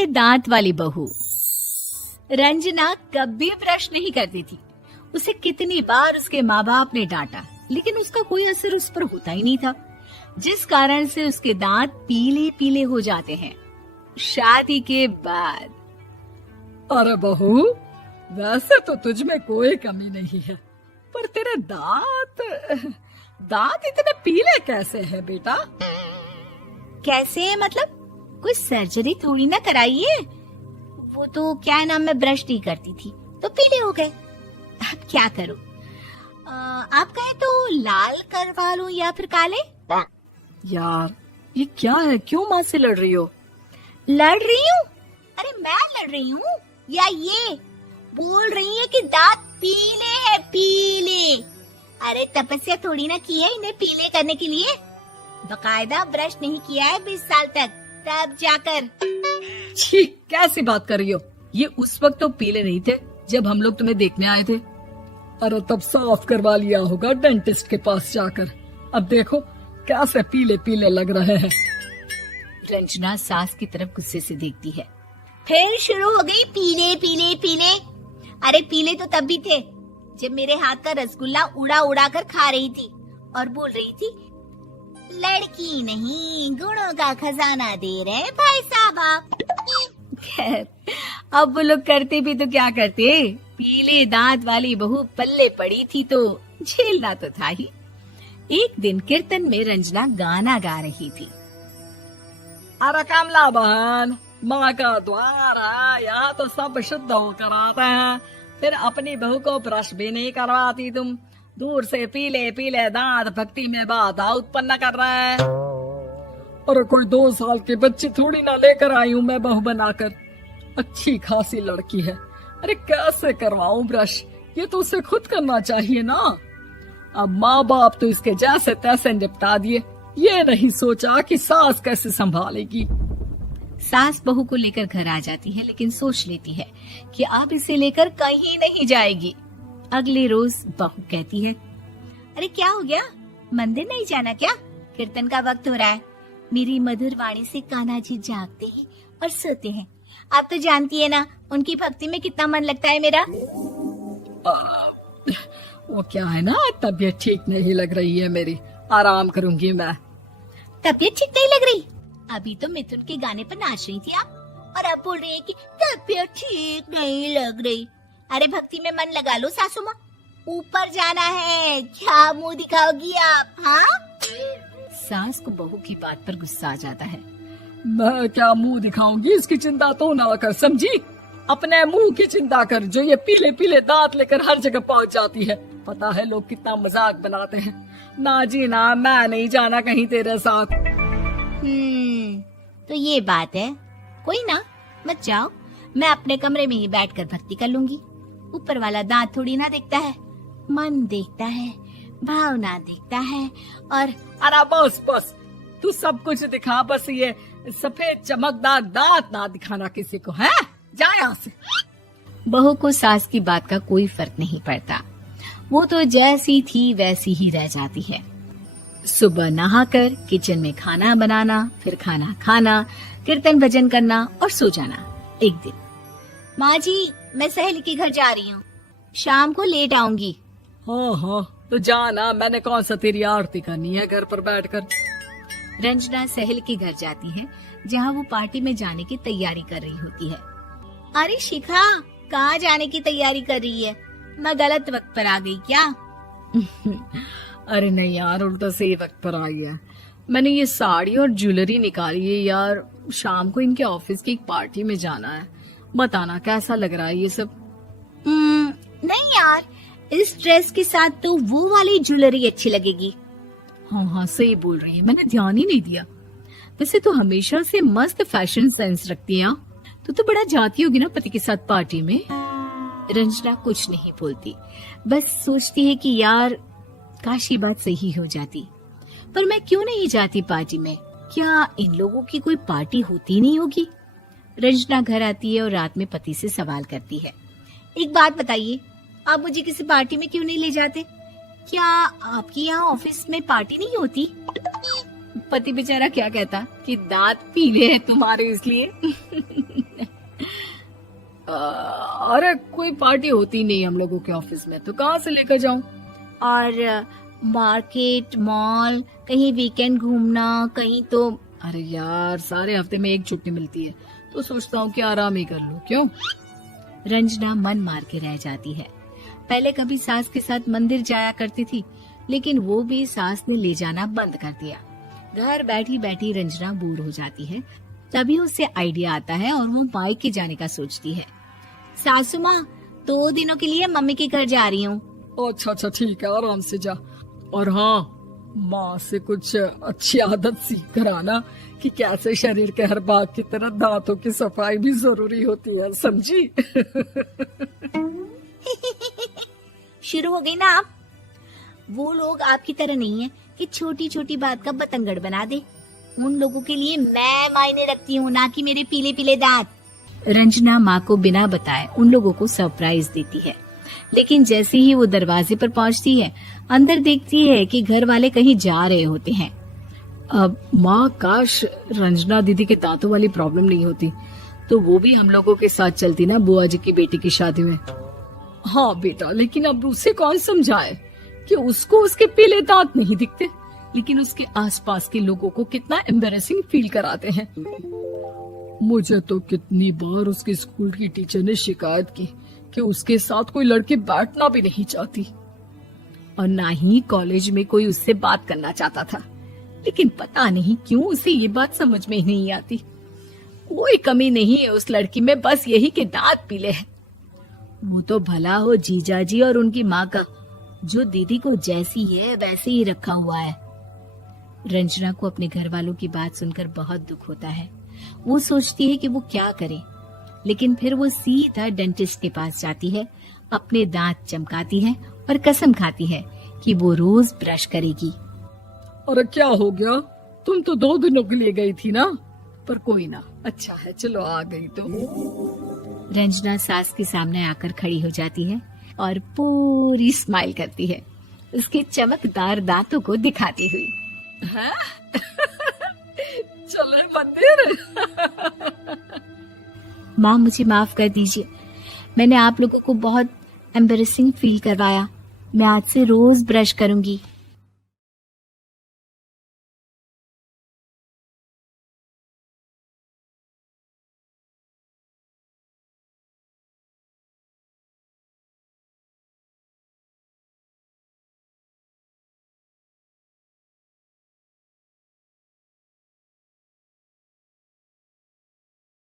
पीले दांत वाली बहू। रंजना कभी ब्रश नहीं करती थी। उसे कितनी बार उसके माँ बाप ने डांटा, लेकिन उसका कोई असर उस पर होता ही नहीं था, जिस कारण से उसके दांत पीले पीले हो जाते हैं। शादी के बाद। अरे बहू, वैसे तो तुझ में कोई कमी नहीं है, पर तेरे दांत इतने पीले कैसे हैं बेटा? कैसे मतलब? कोई सर्जरी थोड़ी ना कराइए। वो तो क्या नाम, मैं ब्रश नहीं करती थी तो पीले हो गए। अब क्या करूं? आप कहें तो लाल करवा लूं या फिर काले? यार ये क्या है, क्यों माँ से लड़ रही हो? लड़ रही हूँ? अरे मैं लड़ रही हूँ या ये बोल रही है कि दांत पीले हैं, पीले। अरे तपस्या थोड़ी ना की है इन्हें पीले करने के लिए। बकायदा ब्रश नहीं किया है 20 साल तक, तब जाकर। छी, कैसी बात कर रही हो? ये उस वक्त तो पीले नहीं थे जब हम लोग तुम्हें देखने आए थे। अरे तब साफ करवा लिया होगा डेंटिस्ट के पास जाकर। अब देखो कैसे पीले पीले लग रहे हैं। रंजना सास की तरफ गुस्से से देखती है। फिर शुरू हो गई पीले पीले पीले। अरे पीले तो तब भी थे जब मेरे हाथ का रसगुल्ला उड़ा उड़ा कर खा रही थी और बोल रही थी, लड़की नहीं गुणों का खजाना दे रहे भाई साहब आप। खैर, अब वो लोग करते भी तो क्या करते, पीले दांत वाली बहू पल्ले पड़ी थी तो झेलना तो था ही। एक दिन कीर्तन में रंजना गाना गा रही थी। अरे कमला बहन, माँ का द्वार है, यहाँ तो सब शुद्ध होकर आते हैं, फिर अपनी बहू को ब्रश भी नहीं करवाती तुम। दूर से पीले पीले दांत भक्ति में बाधा उत्पन्न कर रहे हैं। अरे कोई 2 साल के बच्चे थोड़ी ना लेकर आई हूँ मैं बहू बनाकर। अच्छी खासी लड़की है, अरे कैसे करवाऊं ब्रश? ये तो उसे खुद करना चाहिए ना। अब माँ बाप तो इसके जैसे तैसे निपटा दिए, ये नहीं सोचा कि सास कैसे संभालेगी। सास बहू को लेकर घर आ जाती है, लेकिन सोच लेती है कि अब इसे लेकर कहीं नहीं जाएगी। अगले रोज बहू कहती है, अरे क्या हो गया, मंदिर नहीं जाना क्या? कीर्तन का वक्त हो रहा है। मेरी मधुर वाणी से कान्हा जी जागते हैं और सोते हैं। आप तो जानती है ना उनकी भक्ति में कितना मन लगता है मेरा। वो क्या है ना, तबीयत ठीक नहीं लग रही है मेरी, आराम करूंगी मैं। तबीयत ठीक नहीं लग रही? अभी तो मिथुन के गाने पर नाच रही थी आप, और अब बोल रही है कि तबीयत ठीक नहीं लग रही। अरे भक्ति में मन लगा लो सासू माँ, ऊपर जाना है, क्या मुंह दिखाओगी आप? हाँ? सास को बहू की बात पर गुस्सा आ जाता है। मैं क्या मुंह दिखाऊंगी, इसकी चिंता तो ना कर, समझी? अपने मुंह की चिंता कर, जो ये पीले पीले दांत लेकर हर जगह पहुंच जाती है। पता है लोग कितना मजाक बनाते हैं। ना जी ना, मैं नहीं जाना कहीं तेरे साथ। तो ये बात है, कोई ना, मत जाओ, मैं अपने कमरे में ही बैठकर भक्ति कर लूंगी। ऊपर वाला दांत थोड़ी ना देखता है, मन देखता है, भावना देखता है। और अरे बस बस, तू सब कुछ दिखा, बस ये सफेद चमकदार दांत ना दिखाना किसी को, है? जा यहाँ से। बहू को सास की बात का कोई फर्क नहीं पड़ता, वो तो जैसी थी वैसी ही रह जाती है। सुबह नहाकर किचन में खाना बनाना, फिर खाना खाना, कीर्तन भजन करना और सो जाना। एक दिन, माँ जी मैं सहेली के घर जा रही हूँ, शाम को लेट आऊंगी। हाँ हाँ तो जाना, मैंने कौन सा तेरी आरती करनी है घर पर बैठकर। रंजना सहेली के घर जाती है, जहाँ वो पार्टी में जाने की तैयारी कर रही होती है। अरे शिखा, कहाँ जाने की तैयारी कर रही है? मैं गलत वक्त पर आ गई क्या? अरे नहीं यार, उल्टा सही वक्त पर आई है। मैंने ये साड़ी और ज्वेलरी निकाली है यार, शाम को इनके ऑफिस की एक पार्टी में जाना है। बताना कैसा लग रहा है ये सब? नहीं यार, इस ड्रेस के साथ तो वो वाली ज्वेलरी अच्छी लगेगी। हाँ हाँ सही बोल रही है, मैंने ध्यान ही नहीं दिया। वैसे तो हमेशा से मस्त फैशन सेंस रखती है। तो बड़ा जाती होगी ना पति के साथ पार्टी में। रंजना कुछ नहीं बोलती, बस सोचती है कि यार काश ये बात सही हो जाती, पर मैं क्यों नहीं जाती पार्टी में? क्या इन लोगों की कोई पार्टी होती नहीं होगी? रंजना घर आती है और रात में पति से सवाल करती है, एक बात बताइए, आप मुझे किसी पार्टी में क्यों नहीं ले जाते? क्या आपकी यहाँ ऑफिस में पार्टी नहीं होती? पति बेचारा क्या कहता कि दांत पीले हैं तुम्हारे इसलिए। अरे कोई पार्टी होती नहीं हम लोगों के ऑफिस में, तो कहाँ से लेकर जाऊं? और मार्केट, मॉल, कहीं वीकेंड घूमना, कहीं तो। अरे यार, सारे हफ्ते में एक छुट्टी मिलती है, तो सोचता हूँ कि आराम ही कर लूं। क्यों? रंजना मन मार के रह जाती है। पहले कभी सास के साथ मंदिर जाया करती थी, लेकिन वो भी सास ने ले जाना बंद कर दिया। घर बैठी बैठी रंजना बोर हो जाती है। तभी उसे आइडिया आता है और वो मायके जाने का सोचती है। सासू माँ, 2 दिनों के लिए मम्मी के घर जा रही हूँ। अच्छा ठीक है, आराम से जा। और हाँ, माँ से कुछ अच्छी आदत सीख कर आना कि कैसे शरीर के हर भाग की तरह दांतों की सफाई भी जरूरी होती है, समझी? शुरू हो गई ना आप। वो लोग आपकी तरह नहीं है कि छोटी छोटी बात का बतंगड़ बना दे। उन लोगों के लिए मैं मायने रखती हूँ, ना कि मेरे पीले पीले दांत। रंजना माँ को बिना बताए उन लोगों को सरप्राइज देती है, लेकिन जैसे ही वो दरवाजे पर पहुंचती है, अंदर देखती है कि घर वाले कहीं जा रहे होते हैं। अब माँ, काश रंजना दीदी के दांतों वाली प्रॉब्लम नहीं होती, तो वो भी हम लोगों के साथ चलती ना बुआ जी की बेटी की शादी में। हाँ बेटा, लेकिन अब उसे कौन समझाए कि उसको उसके पीले दांत नहीं दिखते, लेकिन उसके आसपास के लोगों को कितना एम्बैरेसिंग फील कराते हैं। मुझे तो कितनी बार उसके स्कूल की टीचर ने शिकायत की कि उसके साथ कोई लड़की बैठना भी नहीं चाहती, और ना ही कॉलेज में कोई उससे बात करना चाहता था। लेकिन पता नहीं क्यों उसे ये बात समझ में ही नहीं आती। कोई कमी नहीं है उस लड़की में, बस यही कि दांत पीले हैं। वो तो भला हो जीजा जी और उनकी माँ का, जो दीदी को जैसी है वैसे ही रखा हुआ है। रंजना को अपने घर वालों की बात सुनकर बहुत दुख होता है। वो सोचती है कि वो क्या करे, लेकिन फिर वो सीधा डेंटिस्ट के पास जाती है, अपने दांत चमकाती है और कसम खाती है कि वो रोज ब्रश करेगी। अरे क्या हो गया? तुम तो 2 दिनों के लिए गई थी ना, पर कोई ना, अच्छा है, चलो आ गई तो। रंजना सास के सामने आकर खड़ी हो जाती है और पूरी स्माइल करती है, उसके चमकदार दांतों को दिखाती हुई। हैं? चले मंदिर। माँ, मुझे माफ कर दीजिए, मैंने आप लोगों को बहुत एम्बैरेसिंग फील करवाया। मैं आज से रोज ब्रश करूंगी।